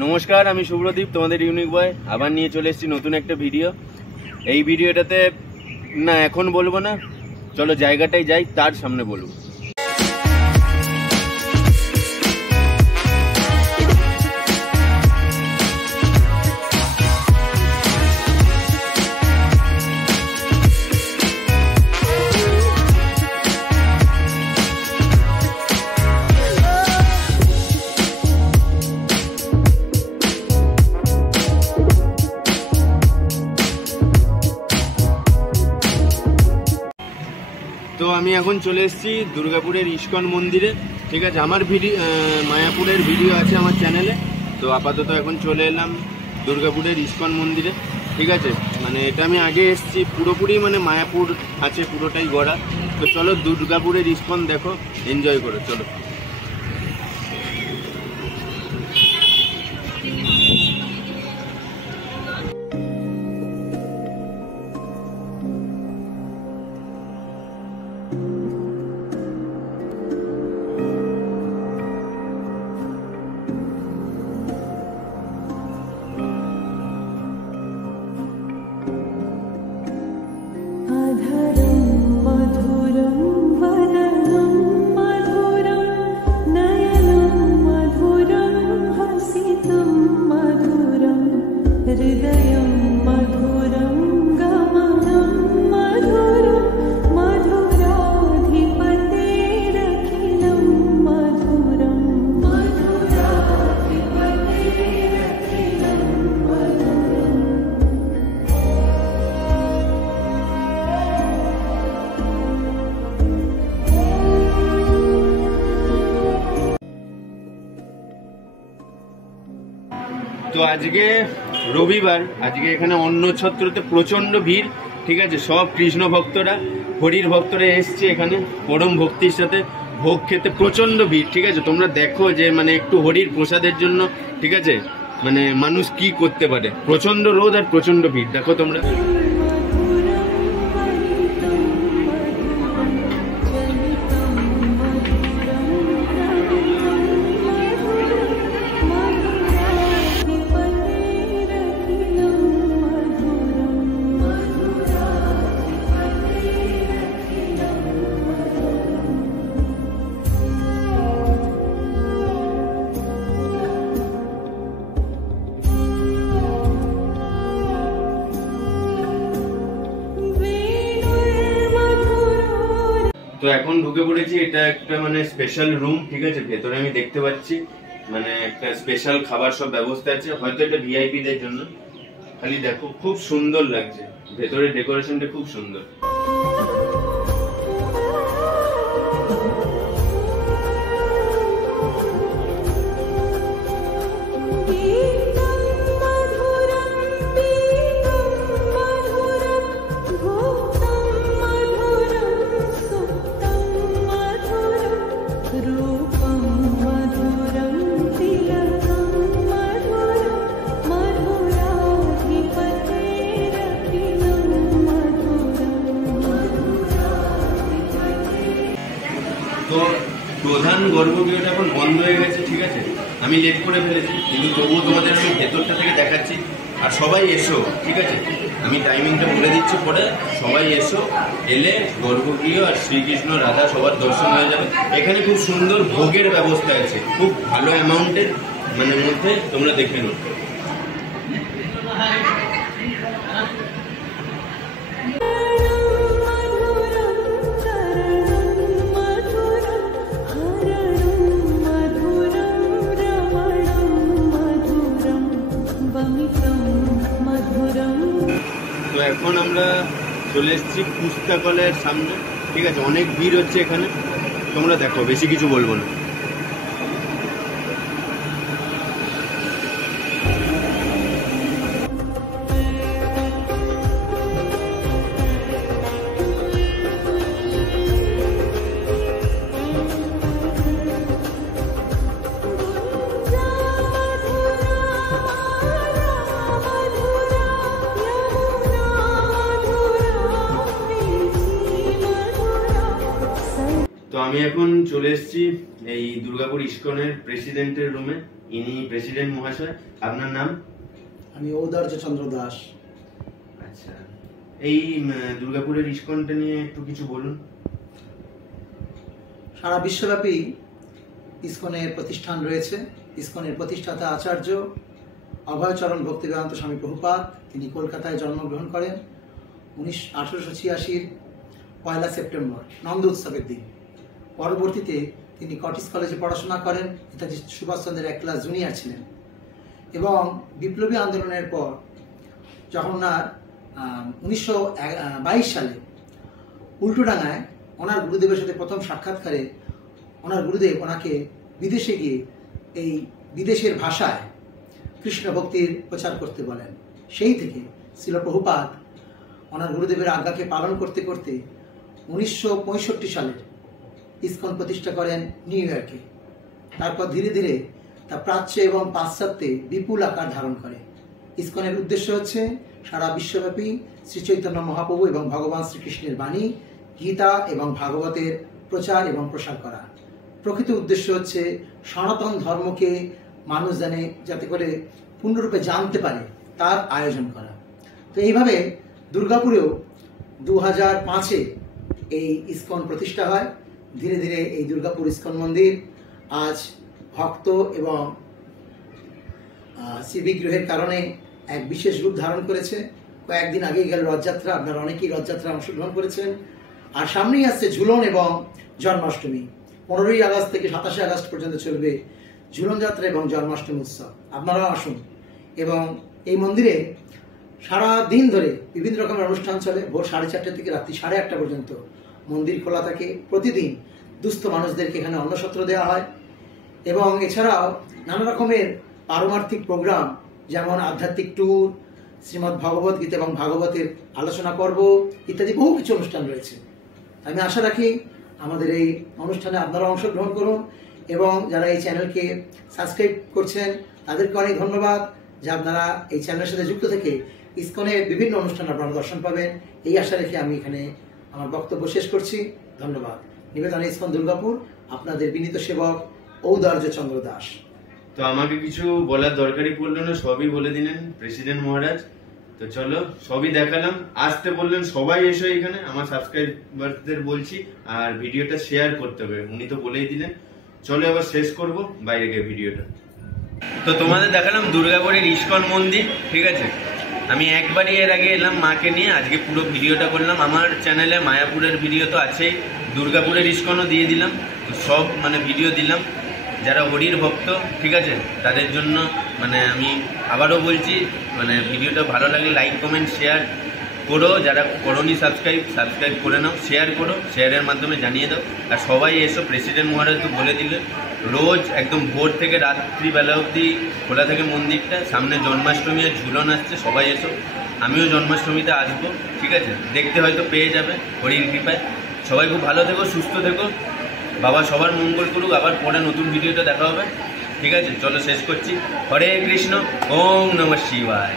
নমস্কার, আমি শুভ্রদীপ, তোমাদের ইউনিক বয়। আবার নিয়ে চলে এসেছি নতুন একটা ভিডিও। এই ভিডিওটাতে না এখন বলবো না, চলো জায়গাটায় যাই, তার সামনে বলবো। তো আমি এখন চলে এসেছি দুর্গাপুরের ইস্কন মন্দিরে, ঠিক আছে। আমার মায়াপুরের ভিডিও আছে আমার চ্যানেলে। তো আপাতত এখন চলে এলাম দুর্গাপুরের ইস্কন মন্দিরে, ঠিক আছে। মানে এটা আমি আগে এসেছি, পুরোপুরি মানে মায়াপুর আছে পুরোটাই গড়া। তো চলো দুর্গাপুরের ইস্কন দেখো, এনজয় করো, চলো। তো আজকে রবিবার, আজকে এখানে অন্ন ছত্রতে প্রচন্ড ভিড়, ঠিক আছে। সব কৃষ্ণ ভক্তরা, হরির ভক্তরা এসছে এখানে পরম ভক্তির সাথে ভোগ খেতে। প্রচন্ড ভিড়, ঠিক আছে। তোমরা দেখো যে মানে একটু হরির প্রসাদের জন্য, ঠিক আছে, মানে মানুষ কি করতে পারে। প্রচন্ড রোদ আর প্রচন্ড ভিড়, দেখো তোমরা। তো এখন ঢুকে পড়েছি, এটা একটা মানে স্পেশাল রুম, ঠিক আছে। ভেতরে আমি দেখতে পাচ্ছি মানে একটা স্পেশাল খাবার সব ব্যবস্থা আছে, হয়তো এটা ভিআইপি দের জন্য। খালি দেখো, খুব সুন্দর লাগছে, ভেতরে ডেকোরেশনটা খুব সুন্দর। তো প্রধান গর্ভগৃহটা এখন বন্ধ হয়ে গেছে, ঠিক আছে। আমি লেট করে ফেলেছি, কিন্তু তবুও তোমাদের আমি ভেতরটা থেকে দেখাচ্ছি। আর সবাই এসো, ঠিক আছে। আমি টাইমিংটা বলে দিচ্ছি পরে, সবাই এসো। এলে গর্ভগৃহ আর শ্রীকৃষ্ণ রাধা সবার দর্শন হয়ে যাবে। এখানে খুব সুন্দর ভোগের ব্যবস্থা আছে, খুব ভালো অ্যামাউন্টের মানে মধ্যে, তোমরা দেখে নাও। তো এখন আমরা চলে এসেছি পুস্তকালয়ের সামনে, ঠিক আছে। অনেক ভিড় হচ্ছে এখানে, তোমরা দেখো, বেশি কিছু বলবো না। তো আমি এখন চলে এসেছি এই দুর্গাপুর ইস্কনের প্রেসিডেন্টের রুমে, ইনি প্রেসিডেন্ট মহাশয়। আপনার নাম? আমি ঔদার্য চন্দ্র দাস। আচ্ছা, এই দুর্গাপুরের ইস্কনটা নিয়ে একটু কিছু বলুন। সারা বিশ্বব্যাপী ইস্কনের প্রতিষ্ঠান রয়েছে। ইস্কনের প্রতিষ্ঠাতা আচার্য অভয়চরণ ভক্তিবেদান্ত স্বামী প্রভুপাদ, তিনি কলকাতায় জন্মগ্রহণ করেন 1886 1 সেপ্টেম্বর, নন্দ উৎসবের দিন। পরবর্তীতে তিনি কটিস কলেজে পড়াশোনা করেন। নেতাজি সুভাষচন্দ্রের 1 ক্লাস জুনিয়র ছিলেন এবং বিপ্লবী আন্দোলনের পর যখন ওনার 1922 সালে উল্টোডাঙায় ওনার গুরুদেবের সাথে প্রথম সাক্ষাৎকারে ওনার গুরুদেব ওনাকে বিদেশে গিয়ে এই বিদেশের ভাষায় কৃষ্ণ ভক্তির প্রচার করতে বলেন। সেই থেকে শ্রীল প্রভুপাদ ওনার গুরুদেবের আজ্ঞাকে পালন করতে করতে 1965 সালের ইস্কন প্রতিষ্ঠা করেন নিউ ইয়র্কে। তারপর ধীরে ধীরে তা প্রাচ্য এবং পাশ্চাত্যে বিপুল আকার ধারণ করে। ইস্কনের উদ্দেশ্য হচ্ছে সারা বিশ্বব্যাপী শ্রী চৈতন্য মহাপ্রভু এবং ভগবান শ্রীকৃষ্ণের বাণী, গীতা এবং ভাগবতের প্রচার এবং প্রসার করা। প্রকৃত উদ্দেশ্য হচ্ছে সনাতন ধর্মকে মানুষ যাতে করে পূর্ণরূপে জানতে পারে তার আয়োজন করা। তো এইভাবে দুর্গাপুরেও 2005-এ এই ইস্কন প্রতিষ্ঠা হয়। ধীরে ধীরে এই দুর্গাপুর ইস্কন মন্দির আজ ভক্ত এবং শ্রী বিগ্রহের কারণে এক বিশেষ রূপ ধারণ করেছে। কয়েকদিন আগেই গেল রথযাত্রা, আপনারা অনেকেই রথযাত্রা অংশগ্রহণ করেছেন। আর সামনেই আসছে ঝুলন এবং জন্মাষ্টমী। 15ই আগস্ট থেকে 27শে আগস্ট পর্যন্ত চলবে ঝুলন যাত্রা এবং জন্মাষ্টমী উৎসব। আপনারাও আসুন। এবং এই মন্দিরে সারা দিন ধরে বিভিন্ন রকমের অনুষ্ঠান চলে। ভোর 4:30 থেকে রাত্রি 8:30 পর্যন্ত মন্দির খোলা থাকে। প্রতিদিন দুস্থ মানুষদেরকে এখানে অন্নসত্র দেওয়া হয় এবং এছাড়াও নানা রকমের পারমার্থিক প্রোগ্রাম, যেমন আধ্যাত্মিক ট্যুর, শ্রীমদ্ ভগবত গীতা এবং ভাগবতের আলোচনা পর্ব ইত্যাদি বহু কিছু অনুষ্ঠান রয়েছে। আমি আশা রাখি আমাদের এই অনুষ্ঠানে আপনারা অংশগ্রহণ করুন এবং যারা এই চ্যানেলকে সাবস্ক্রাইব করছেন তাদেরকে অনেক ধন্যবাদ যে আপনারা এই চ্যানেলের সাথে যুক্ত থেকে ইস্কনের বিভিন্ন অনুষ্ঠান আপনারা দর্শন পাবেন। এই আশা রেখে আমি এখানে আমার বক্তব্য শেষ করছি। ধন্যবাদ। নিবেদন ইস্কন দুর্গাপুর, আপনাদের বিনীত সেবক ঔদার্য চন্দ্র দাস। তো আমাকে কিছু বলার দরকারই পড়লো না, সবই বলে দিলেন প্রেসিডেন্ট মহারাজ। তো চলো, সবই দেখালাম। আসতে বললেন সবাই এসো এখানে, আমার সাবস্ক্রাইবারদের বলছি, আর ভিডিওটা শেয়ার করতে হবে, উনি তো বলেই দিলেন। চলো এবার শেষ করব বাইরে গিয়ে ভিডিওটা। তো তোমাদের দেখালাম দুর্গাপুরের ইস্কন মন্দির, ঠিক আছে। আমি একবারই এর আগে এলাম মাকে নিয়ে, আজকে পুরো ভিডিওটা করলাম। আমার চ্যানেলে মায়াপুরের ভিডিও তো আছেই, দুর্গাপুরের ইস্কনও দিয়ে দিলাম। তো সব ভিডিও দিলাম। যারা হরির ভক্ত, ঠিক আছে, তাদের জন্য আমি আবারও বলছি, ভিডিওটা ভালো লাগলে লাইক কমেন্ট শেয়ার করো। যারা করোনি সাবস্ক্রাইব করে নাও, শেয়ার করো, শেয়ারের মাধ্যমে জানিয়ে দাও। আর সবাই এসো, প্রেসিডেন্ট মহারাজ তো বলে দিলে রোজ একদম ভোর থেকে রাত্রিবেলা অবধি খোলা থেকে মন্দিরটা। সামনে জন্মাষ্টমী আর ঝুলন আসছে, সবাই এসো। আমিও জন্মাষ্টমীতে আসবো, ঠিক আছে, দেখতে হয়তো পেয়ে যাবে হরির কৃপায়। সবাই খুব ভালো থেকো, সুস্থ থেকো, বাবা সবার মঙ্গল করুক। আবার পরে নতুন ভিডিওটা দেখা হবে, ঠিক আছে। চলো শেষ করছি। হরে কৃষ্ণ, ওম নমঃ শিবায়।